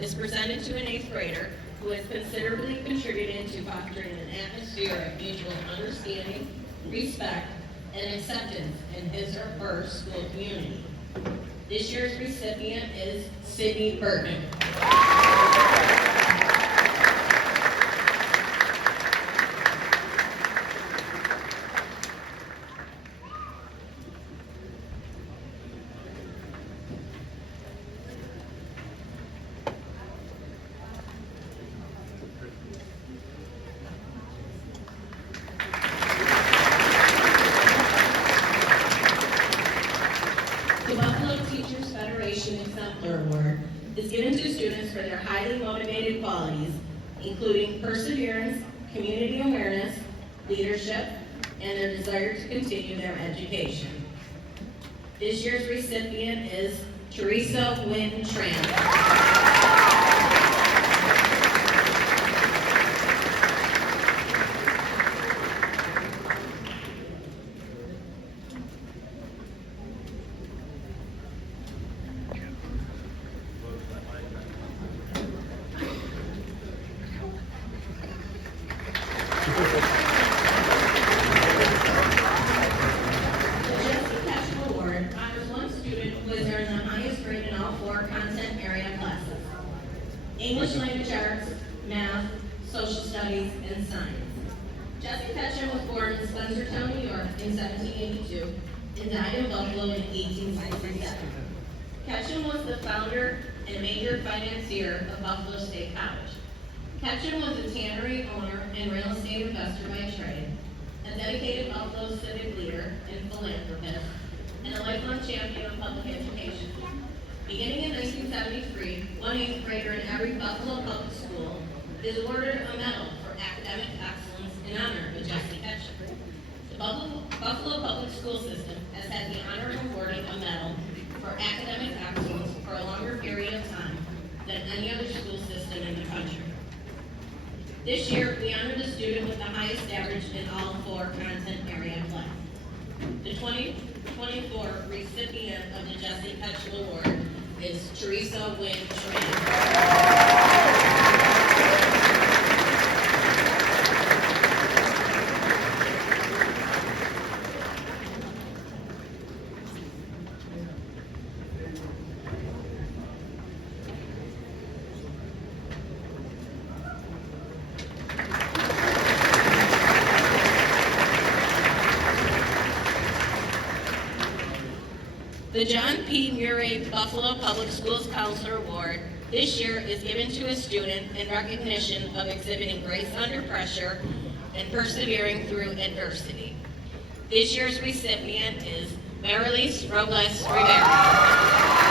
is presented to an eighth grader who has considerably contributed to fostering an atmosphere of mutual understanding, respect, and acceptance in his or her school community. This year's recipient is Sydney Burton. The Buffalo Teachers Federation Exemplar Award is given to students for their highly motivated qualities, including perseverance, community awareness, leadership, and their desire to continue their education. This year's recipient is Teresa Wynn Tran. The Jesse Ketchum Award honors one student who has earned the highest grade in all four content area classes: English Language Arts, Math, Social Studies, and Science. Jesse Ketchum was born in Spencertown, New York in 1782 and died in Buffalo in 1867. Ketchum was the founder and major financier of Buffalo State College. Ketchum was a tannery owner and real estate investor by trade, a dedicated Buffalo civic leader and philanthropist, and a lifelong champion of public education. Beginning in 1973, one eighth grader in every Buffalo public school is awarded a medal for academic excellence in honor of Jesse Ketchum. The Buffalo Public School System has had the honor of awarding a medal for academic excellence for a longer period of time than any other school system in the country. This year, we honor the student with the highest average in all four content area classes. The 2024 recipient of the Jesse Ketchum Award is Teresa Wynn Tran. The John P. Murray Buffalo Public Schools Counselor Award this year is given to a student in recognition of exhibiting grace under pressure and persevering through adversity. This year's recipient is Marilis Robles Rivera.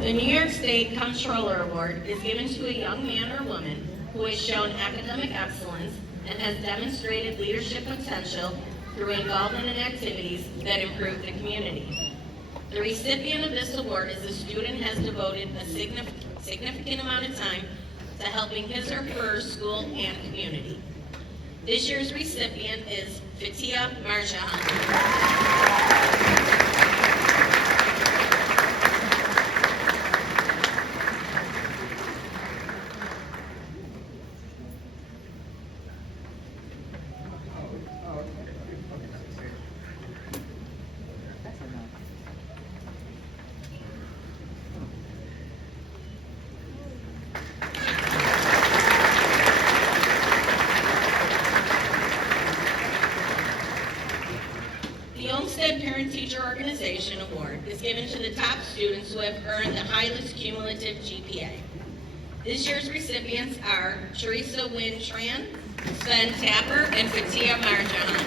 The New York State Comptroller Award is given to a young man or woman who has shown academic excellence and has demonstrated leadership potential through involvement in activities that improve the community. The recipient of this award is a student who has devoted a significant amount of time to helping his or her school and community. This year's recipient is Fatia Marjahan. The Olmsted Parent-Teacher Organization Award is given to the top students who have earned the highest cumulative GPA. This year's recipients are Teresa Wynn Tran, Sven Tapper, and Fatia Marjahan.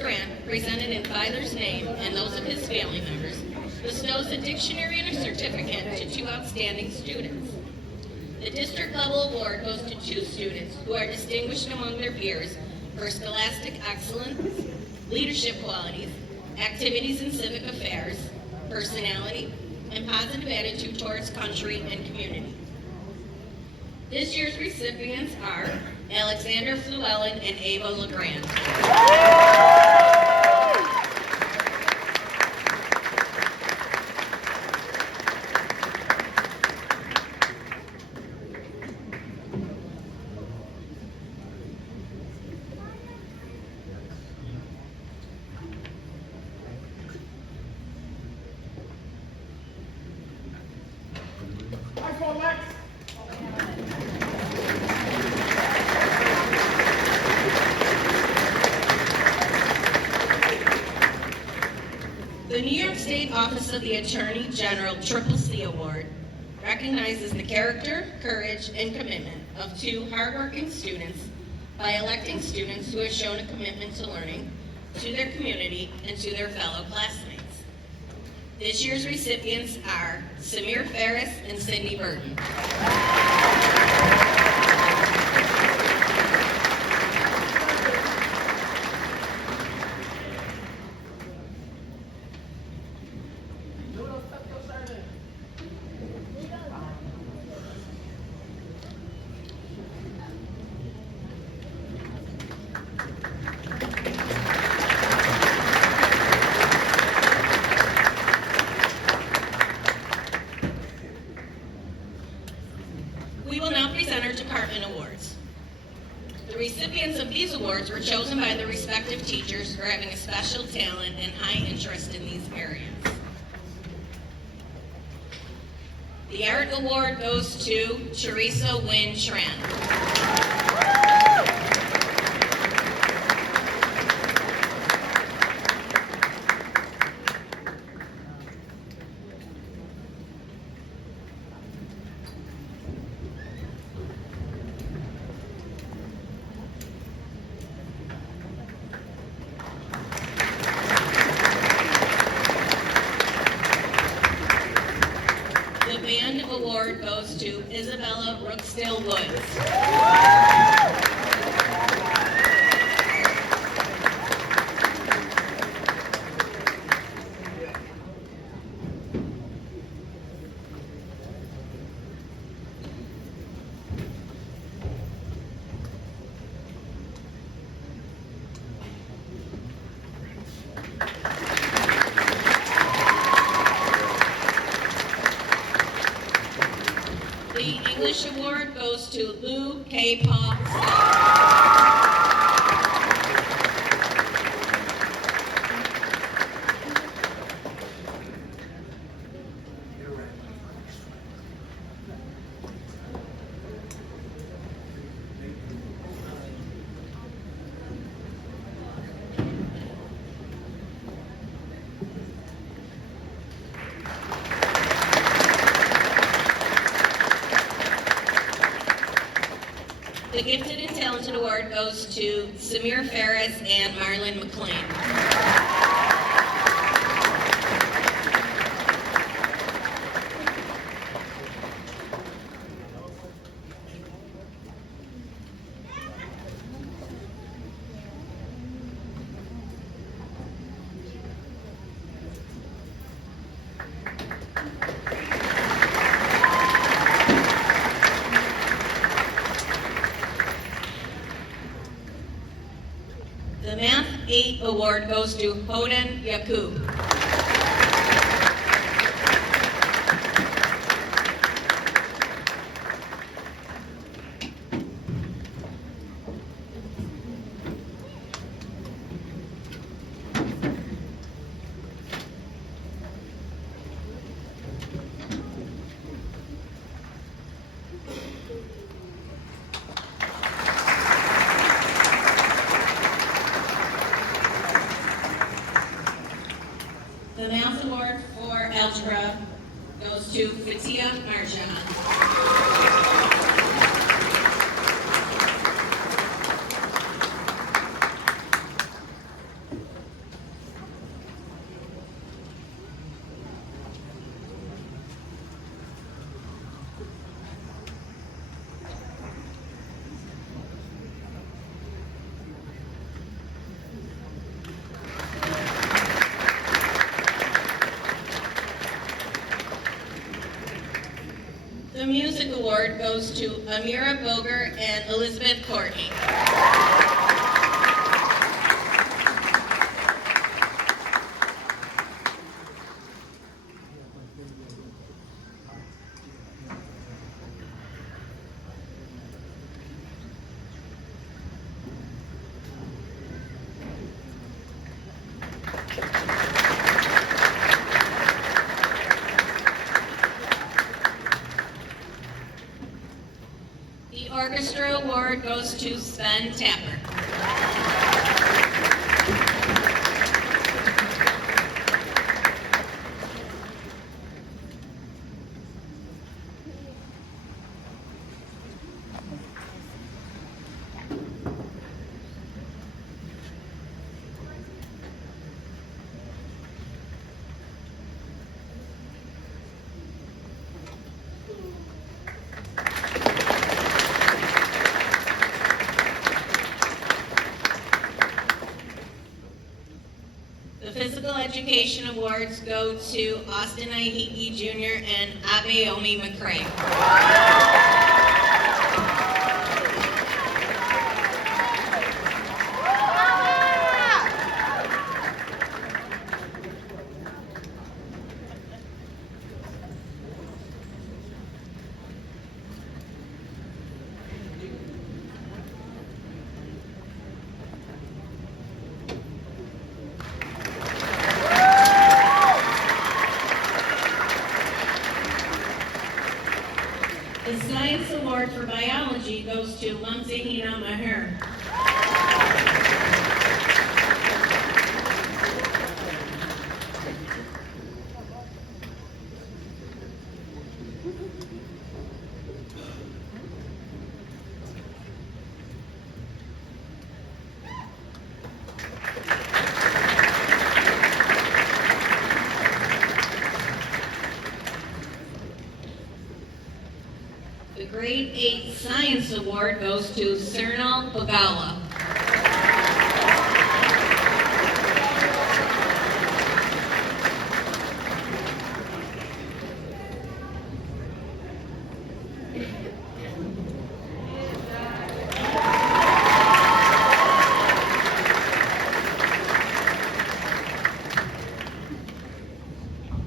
grant, presented in Filer's name and those of his family members, bestows a dictionary and a certificate to 2 outstanding students. The district level award goes to 2 students who are distinguished among their peers for scholastic excellence, leadership qualities, activities in civic affairs, personality, and positive attitude towards country and community. This year's recipients are Alexander Fluellen and Ava LeGrand. The New York State Office of the Attorney General Triple C Award recognizes the character, courage, and commitment of 2 hardworking students by electing students who have shown a commitment to learning, to their community, and to their fellow classmates. This year's recipients are Samir Ferris and Cindy Burton. We will now present our department awards. The recipients of these awards were chosen by their respective teachers for having a special talent and high interest in these areas. The Art Award goes to Teresa Wynn Tran. The Band Award goes to Isabella Rooksdale Woods. The English Award goes to Lou K. Paul Scott. The Gifted and Talented Award goes to Samir Ferris and Marlon McLean. The Math 8 Award goes to Hoden Yakub. The Math Award for Algebra goes to Fatia Marjan. Music Award goes to Amira Boger and Elizabeth Courtney. The Orchestra Award goes to Sven Tapper. The Physical Education Awards go to Austin Ihiki Jr. and Abayomi McCray. The Science Award for Biology goes to Lamzahina Maher. The Grade 8 Science Award goes to Cernal Bagala.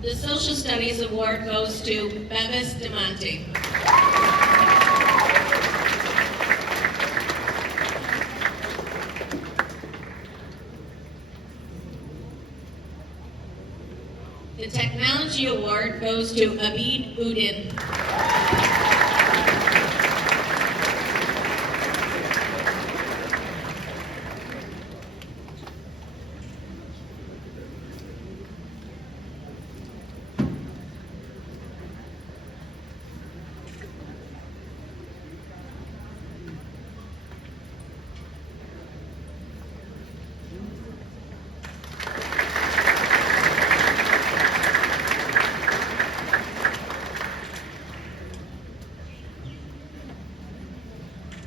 The Social Studies Award goes to Bevis DeMonte. The Technology Award goes to Abid Udin.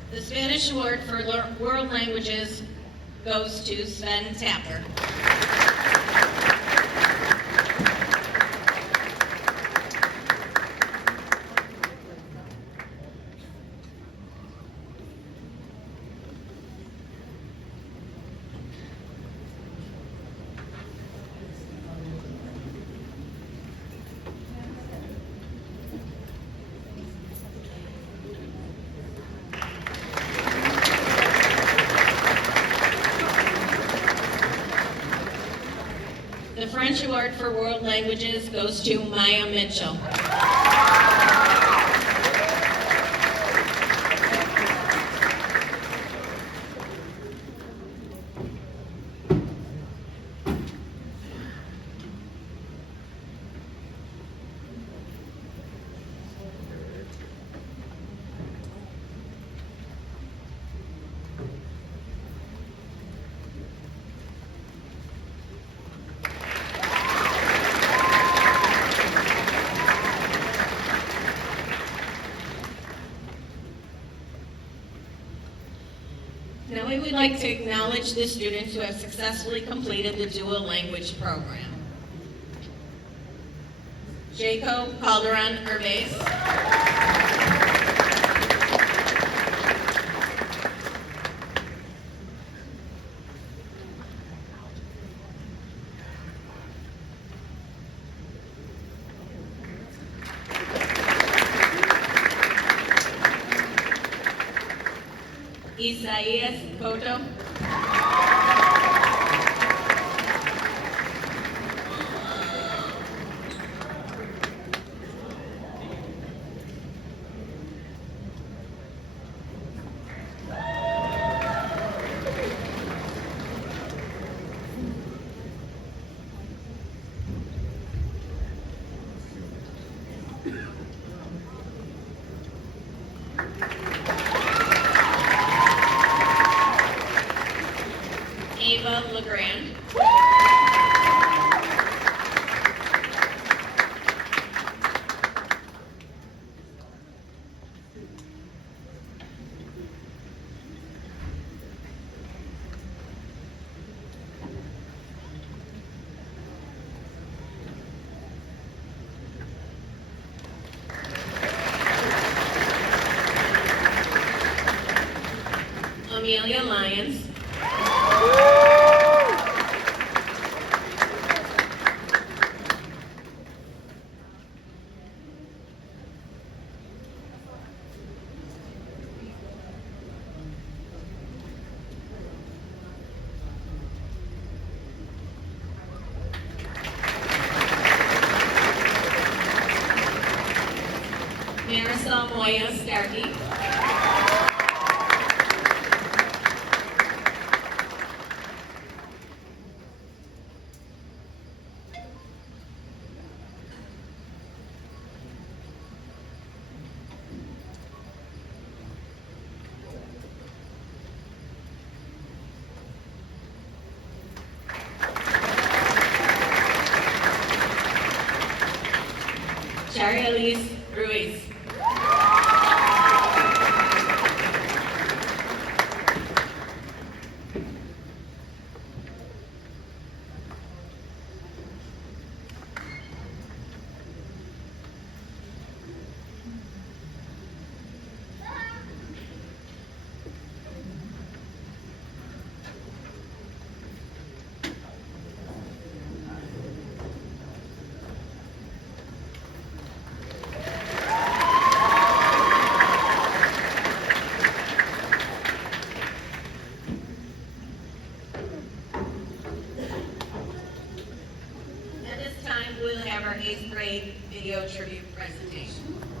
The Spanish Award for World Languages goes to Sven Tapper. The French Award for World Languages goes to Maya Mitchell. Now we would like to acknowledge the students who have successfully completed the dual language program. Jacob Calderon Hermes. Isaias Cotto. Ava LeGrand. Amelia Lyons. Marisol Moya Starkey. Sherry Elise Ruiz. At this time, we'll have our 8th grade video tribute presentation.